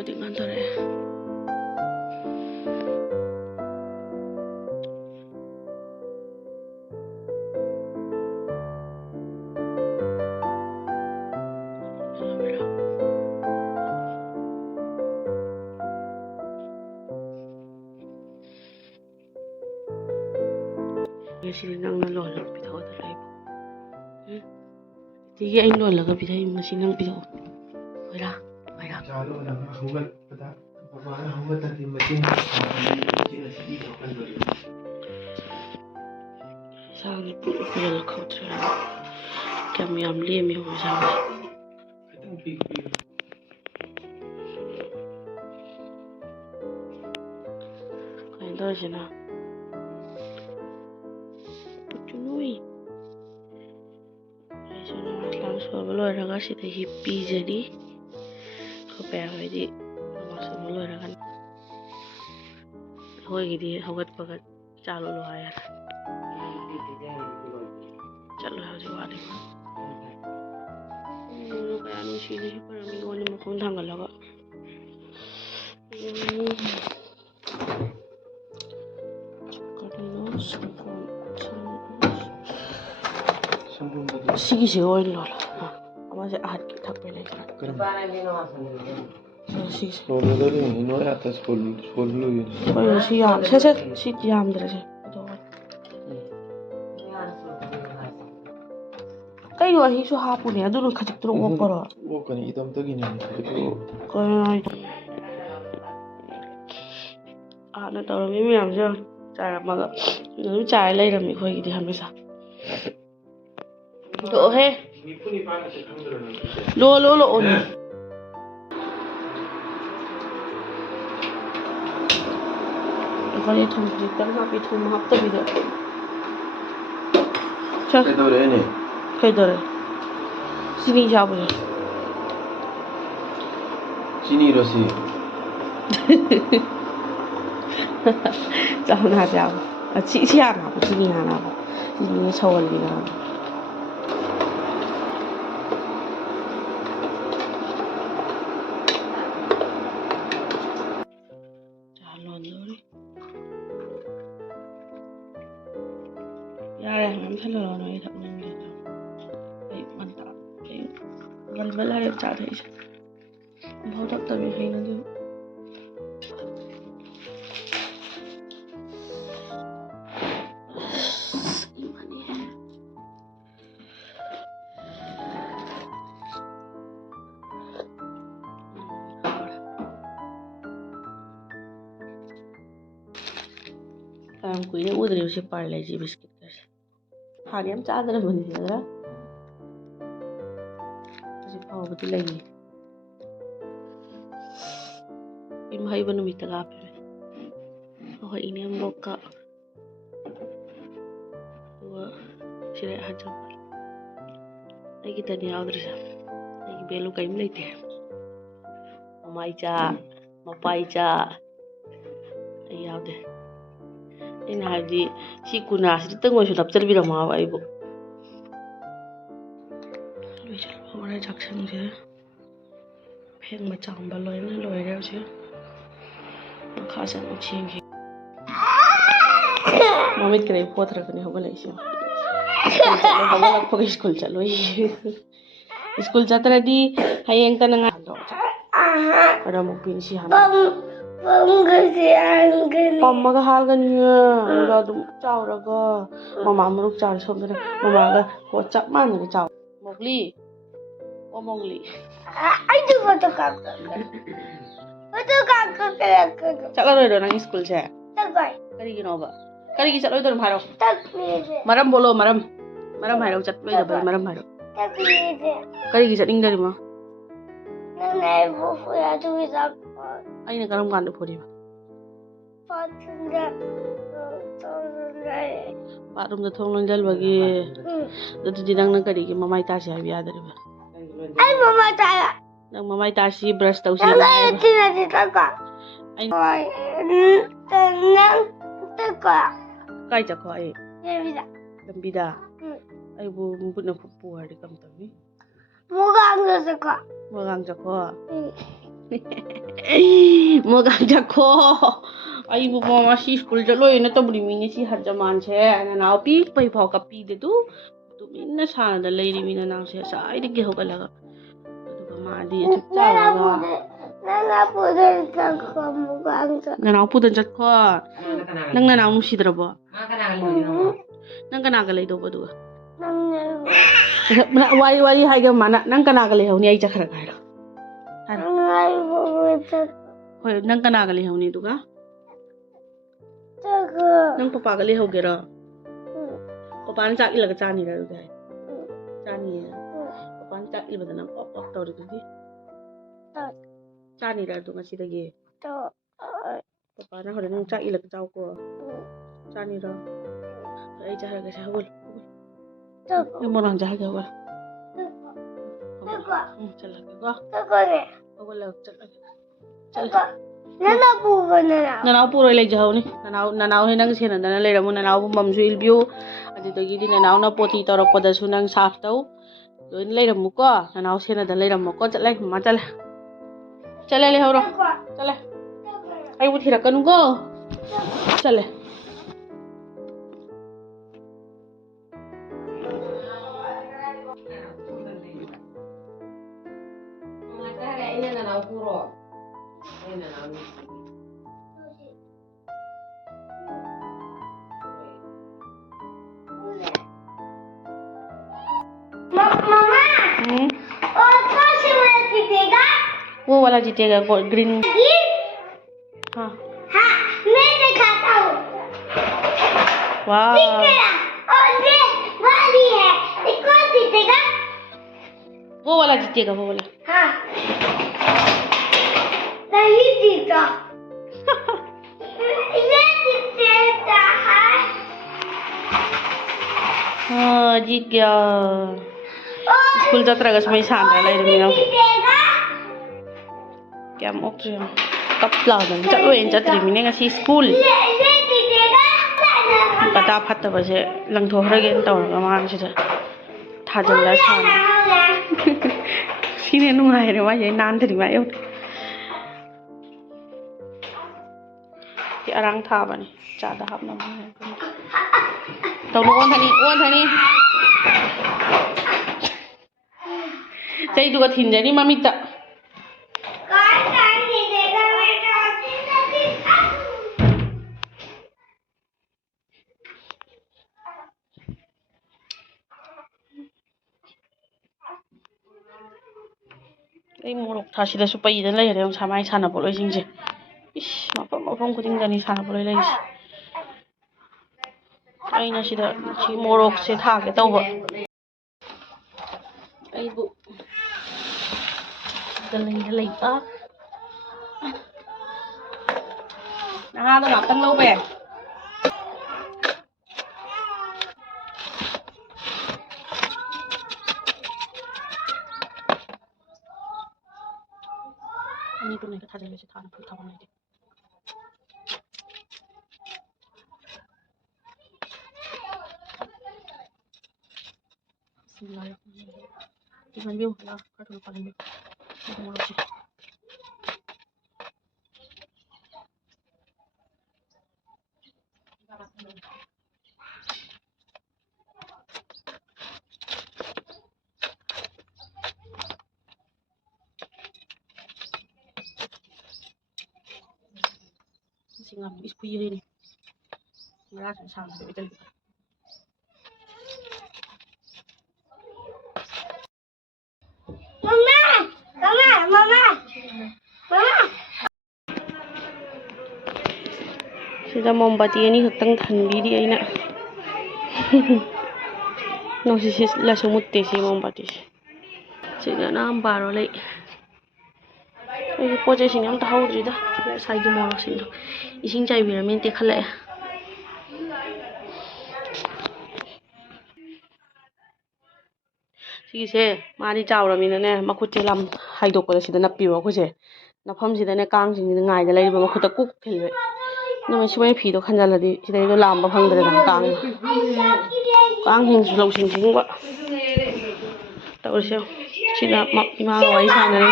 ꯄꯨꯗꯤ ꯉꯟꯊꯔꯛꯑꯦ Sidi nang nalolak bitaw dalay po. Sige ay lolaga bitay masinang bitaw. Wala. Chalo na hugal pada babana hugal tadi macin Sidi kan dulu. Sangat pulal kautra. Kami amli mi ho sangat. Kadang pig. Kain dah sih na. Loiraga sida hippi jadi kopya wedi maksud loiraga hoi gidi hogat pagat chalo lo aya chalo haji wadi lo kaya anu sini para mi woni mo kong thangalaga Sigi sih oil lola masih ahad kita pilih kan. Sih. Sekolah dari ini no atas sekolah lu ya. Oh ya siam, saya sih jam terus. Kayak gua hisu hapu nih, aduh lu kacik terus ngopor. Oh kan hitam tuh gini. Kayak nah tahu mimi amja cara maga, lu cara lain kami kau gitu hamisa. Tuh he. Lo on. Kalau itu kita nak itu mahap tapi dah. Cak. Kadar ini. Kadar. Sini siapa ni? Sini Rosi. Jangan aja. Siapa? Sini mana? Sini cowok ni lah. Hello, no, itu apa ni? Baik, mantap. Baik, bal ada cara itu. Bawa tak tahu yang lain tu. Gimana ya? Kuih udah diusir parle ji biscuit kasih. Hari am चादर बनी है जरा ऐसे पाव बती लगी इन भाई बनो मित्र का पे और इन्हें हम लोग का वो सिरे हजम नहीं कितना नहीं आउट रहा नहीं बेलू कहीं नहीं थे ममाई चा नहीं out ina haji si kuna si tengok sudah terlebih lama awak ibu. Lu jangan bawa nak jaksang je. Peng macam baloi ni loi dia je. Makasih nak cium je. Mami kena buat terus ni hoga lagi sih. Hoga lagi pergi sekolah calo. Sekolah jatuh tadi hayang tanang ada. Ada mungkin si Hana. Pamaga halganya, udah tu caw raga, mama meruk caw sebenarnya, mama ga kocak mana caw, Mowgli, Mowgli. Aduh foto kakak. Cak lo itu nangis sekolah saya. Takoi. Kari gino ba? Kari cak lo itu maharo. Takoi. Maram bolo maram maharo cak lo itu maram maharo. Takoi. Kari cak ning dari mah. Nana ibu ya tu bisa. Ayo nak karam kandu puri mah. Pak rum dah thong lonjal bagi. Jadi jinang nang kari ke mamai tasi habis ada riba. Ay mama taya. Nang mamai tasi brush tahu sih. Nana tina takoi. Ay. Tenang takoi. Kai cak kau ay. Ya bisa. Lembida. Ay bu mumpun nak pupu hari kamu tahu ni. Mugang takoi. Mugang cak kau. Mogang jako. Ay bu mama si school jalo ina to buri mini si harjaman che na naw pi pai phau ka pi de tu min na sa da lei ri min na se sa ai de ge ho ka la ga tu ka ma di chu cha ga Nana pudan ko mugang sa. na naw pu dan chat ko nang na naw mu si dra ba nang kana ga lei do ba du na wai hai ga mana nang kana ga lei ho ni ai cha khara ga ra hoi nang kana ga lei ho ni du ga nang papa ga lei ho ge ra papa an chak ilaga chani ra du ga chani papa an chak ilba na pop pop taw ri du chani ra du ngasi da ge papa na hore nang chak ilaga chaw ko chani ra ai cha ga sa hol ni mo rang ja ga wa chal ga ko la chal Nana pudan na. nanaw puro lai jaw ni nanaw he nang sena dana lai ramu nanaw mam su ilbiu adi to gi di nanaw na poti torok pada su nang saf tau loin lai ramu ko nanaw sena da lai ramu ko chalai ma chale le horo chale ai bu thira kanu go chale ini nanaw puro ini nanaw Mama, और कौन से वाला जीतेगा? वो वाला जीतेगा green ये? हाँ हाँ, मैं दिखाता हूँ। वाह दिख गया और ये वाली है। ये कौन जीतेगा? वो वाला जीतेगा वो वाला हाँ, नहीं जीता। ये जीतेगा है। हाँ जीत गया स्कूल जात्रा का समय शांत है लाइट में जीतेगा? क्या मोक रहे हो कब लाऊं चलो इन जात्री में ना सी स्कूल ये जीतेगा? पता फट बजे लंग थोड़ा के तो मान से था जल्ला शान सीने नुआई रे वाये नान थरी वाये ये अरंग था बने ज़्यादा हम ना तो ओन थनी सही दुका थिन जानी मम्मी ता ai morok tha sida su pai dan lai re samai sana boloi jing je ish mapam kuding dani sana boloi lai ai na sida chi morok se tha ke taw ba ai bu dalai ba na da na tang lâu về anh tôi này cái thằng này sẽ thằng phụ thằng này đi xin lỗi đi mình view là các thứ còn lại không có gì xin làm ít quý đi ra sẵn sàng để chơi sida mombati ani khakhtang thanbi di aina no si la sumutte si mombati sida nam baro lai ai poje sing am ta hawdri da sai gi morok sing ising chai viramin te khala sigise mari chawramina ne makhutte lam haidokko sida nappiwa khuje nafam sida ne kang sing ni ngai da lai ba makhutta kuk khilwe nami sumai phi do khanjaladi sidai do lamba phangdre dang kang hing lo sing ba tawse sina ima wai sana ne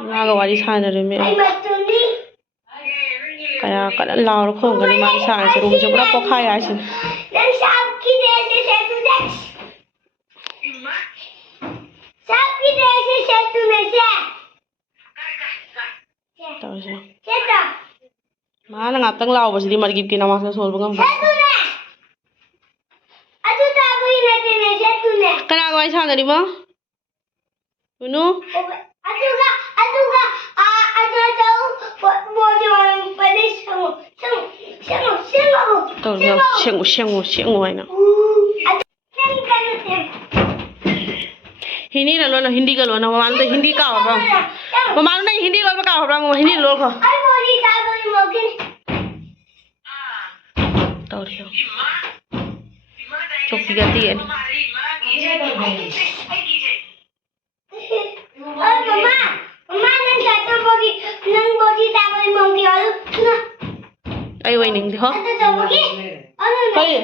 Nga ga wari sana rin me. Ay matuni. Kaya kada laur ko gani mari sana sa room jubra po khaya sin. Nang sabki desi setu dex. Sabki desi setu mese. Tahu siya. Setu. Mana ngatang lau ba sidi margib kinamas na solve ngam. Setu ne. Atu tabu inati ne setu ne. Kana ga wari sana rin mo? Uno? Atuga bodi orang panis kamu. Tahu siya siang ay na. Hindi na lo na hindi ka lo na mamano na hindi ka ba? Mamano na hindi lo ba ka ba? Hindi lo ko. Ay bodi tabu mo kin. Tahu siya. Chok gati yan. Ay mama nang satu bodi tabu mo kin alu. Ay wai ning di ho. Atu tabu ki. Alu ne. Hoy.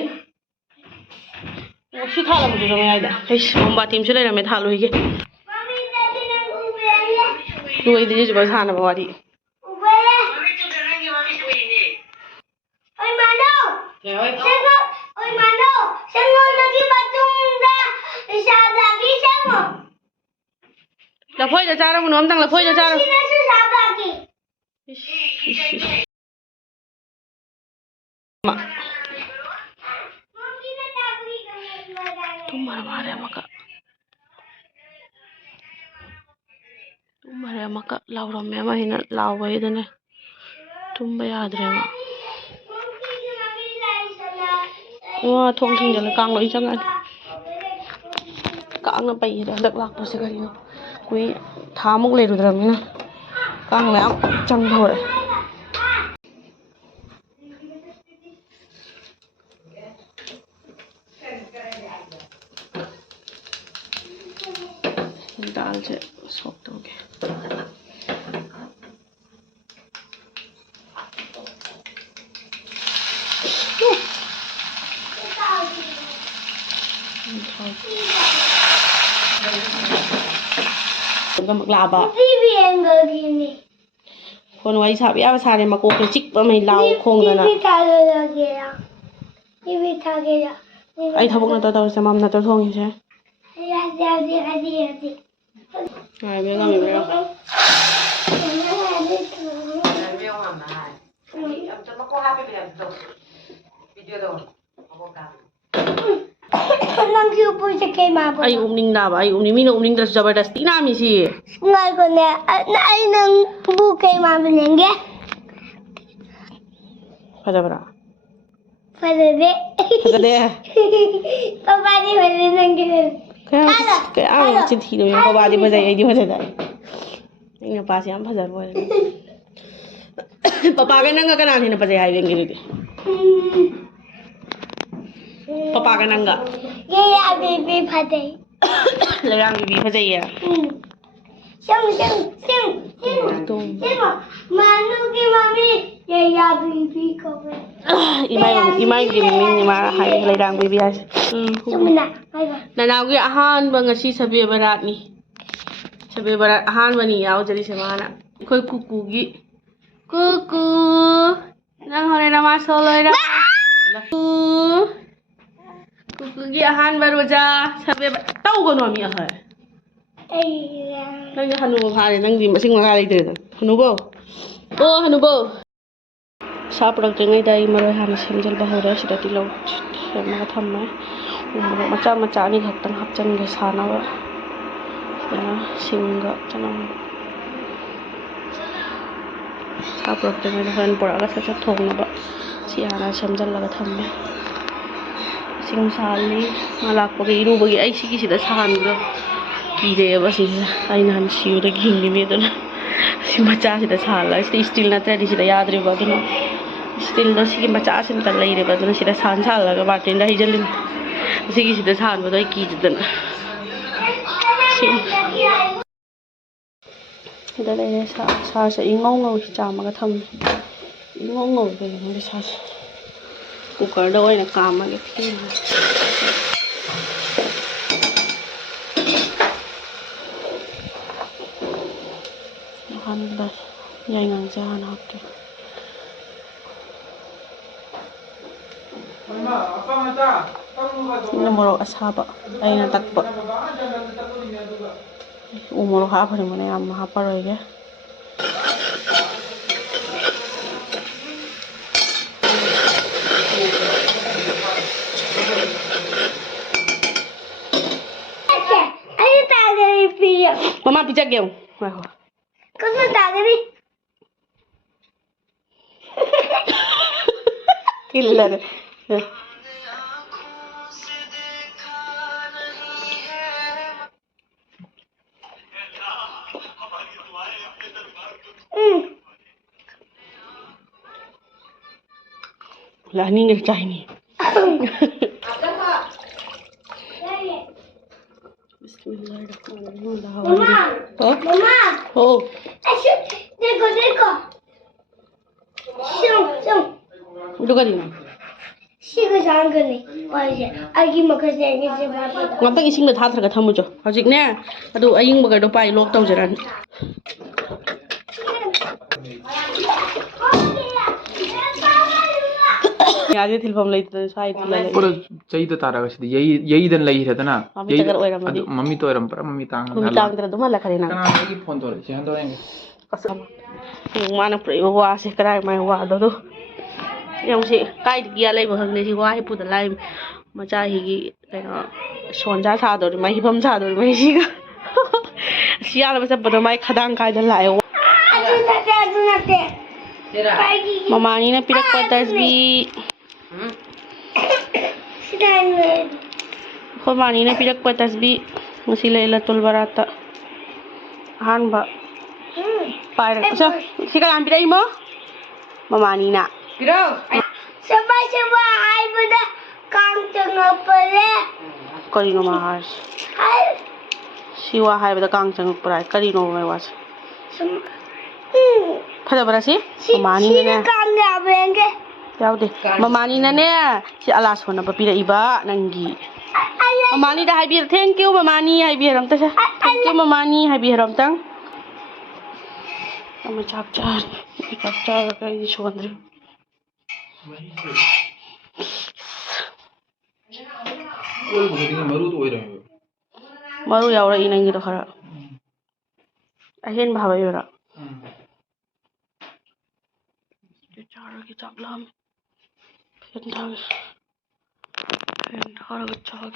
Si thala mo jong ay da. Hey, mamba team sila na me thalo hige. Mami tadi nang ubele. Duai di je ba sana ba wari. Ubele. Oy mano. Sengo. Oy mano. Sengo lagi batunda. Sabagi sengo. La phoi da chara mo nom tang la phoi da chara. Sina su sabagi. Ma. Mami na tabu ka. Tumara mare maka. Tumara maka lauram me ma hina lawai da ne. Tumba yadre ma. Wa thong thing jala kang loi chang an. Kang na pai da dak lak pa se gari no. Kui tha mok le ru dram na. Kang me chang thore. दाल से soft हो गया maglaba TV angle gini. kon wai sa ya sa ne mako ke chik pa mai law khong da na TV thage lage ya. TV thage ya. ai thabok na ta ta se mam na ta thong se Ya ya. ai me ga me me Nang siupo sa kay mabo. ai umning da ba ai umning mi no umning da jabardasti na mi si Ngal ko na ay nang bu kay mabo lenge. Padabra Padade. Padade Papa ni wala nang gilin. kaya ang chin thi no yung babadi ba jai ai di ba jai ai na pa si am phazar bo papa ka nang ka na ni na pa jai ai denge ni papa ka nang ga Ye ya baby pade. lerang bi pha jai ya Sing. tum Manu ki mami ye ya baby ko. imai gi ming ni ma hai lerang bi ya Sumina. Ay ba. nanaw gi ahan ba ngasi sabi barat ni sabi barat ahan ba ni yaw jari se mana koi kuku gi kuku nang hore na ma soloi ra wala kuku gi ahan ba roja sabi tau ko no mi ha Ay. nang hanu ha re nang di masing ma lai tre hanu bo sa product ngai dai maroi han semjal ba hore sida tilo ma thamma macha macha ni khaktang hapchan ge sana ba singa chanam sa product ngai han pora ga sa thong na ba si ana semjal la ga thamme sing sali malak pa ge ru ba ge ai sigi sida sahan ga ki de ba si ai nan siu da ging ni me dona si macha sida sala steel na tra di sida yadre ba dona steel no sigi macha sin ta lai re ba dona sida san sala ga ba tin da hijalin sigi sida san ba doi ki dona si da le sa sa ingong ngau cha ma ga tham ingong ngau be ne sa cooker da oi na ka ma ge phi ꯌꯥꯏꯉꯪꯁꯦ ꯍꯥꯟꯅ ꯍꯥꯞꯀꯦ. ꯁꯤꯅ ꯃꯣꯔꯣꯛ ꯑꯁꯥꯕ ꯑꯩꯅ ꯇꯛꯄ. ꯎ ꯃꯣꯔꯣꯛ ꯍꯥꯞꯈ꯭ꯔꯕꯅꯦ ꯌꯥꯝ ꯍꯥꯞꯄꯔꯣꯏꯒꯦ. Mama pijak ya. Kamu tak gini? Killer. Lah ni nggak cah ini. Bismillahirrahmanirrahim. Mama. Oh. Asyik, देखो. Shum. Udah kan ini. Siapa jangan gini. Wajah. Agi makan saya ni sebab. Ngapa ising le thar thar thamu jo. Hajik ne. Adu aying bagar do pai lok tau jaran. याद थिलफम लेते side ले पूरा चाहिए तो तारा वैसे यही दिन लगी रहता ना मम्मी तो एरम पर मम्मी तांग तरह दुमा लखरे ना कना की फोन तो रे छन तो रे कसम माना प्रे वा से कराय माय वा दो यम से काई गिया ले बहंग ने वा हे पुद लाई मचा हिगी कनो सोनजा सा दो मै हिबम सा दो मै सिगा सियाल बस बद मै खदांग काय द लायो Aduh nate. ममानी ने पिरक पतस भी Ko mani na pirak patas bi masila ila tulbarata han ba para so sika ang piray mo mamani na Pero sabay ay pada kang tengah pala. kari no mahas Ay siwa hai bada kang chang prai kari no mai was phada bara si mamani na kang abenge. yaude mamani na ne si alas hona ba pirai ba nangi Mamani dah habi thank you mamani habi ram ta thank you mamani habi ram tang ama chapchar kai shondre ओए voting मरु तो ओइ रहे maru yaura inangi to khara ahen bhaba yora chara ki chaklam pen thang pen thara ki chak